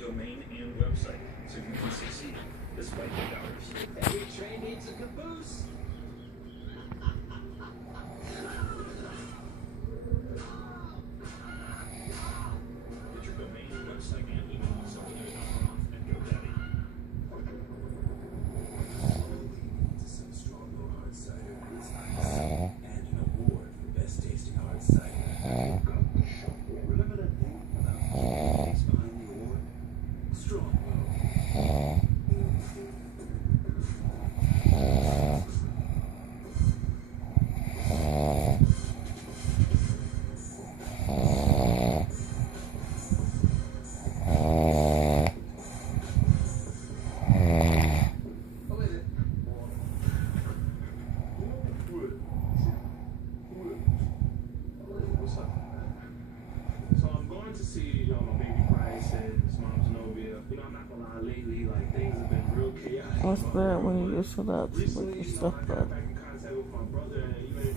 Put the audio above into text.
domain and website so you can succeed despite the doubters. Every train needs a caboose. Get your domain, website, and email on Solitaire.com and GoDaddy. To some strong hard cider with ice and an award for best tasting hard cider. Remember that thing about the face behind the award? Strong. What's up? So I'm going to see, my baby Price and his mom Zenobia. I'm not gonna lie, lately, like, things have been real chaotic. What's that when you get shut up to Recently, put your I stuff got up? back in contact with my brother, and even